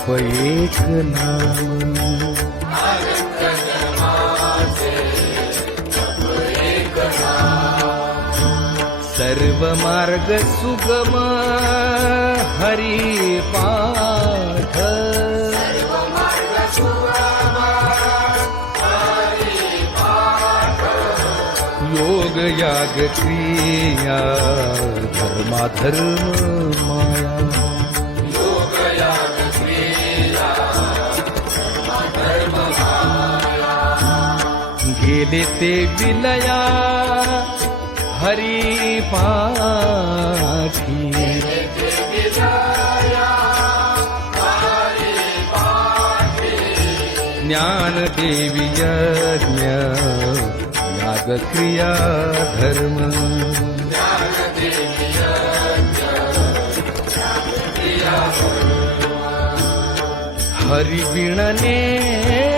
एक नाम सर्वमार्ग सुगम हरि पाठ योग याग क्रिया धर्मा धर्म माया गेले ते विलया हरी पाठी ज्ञान देवी यज्ञ यागक्रिया धर्म हरिविणने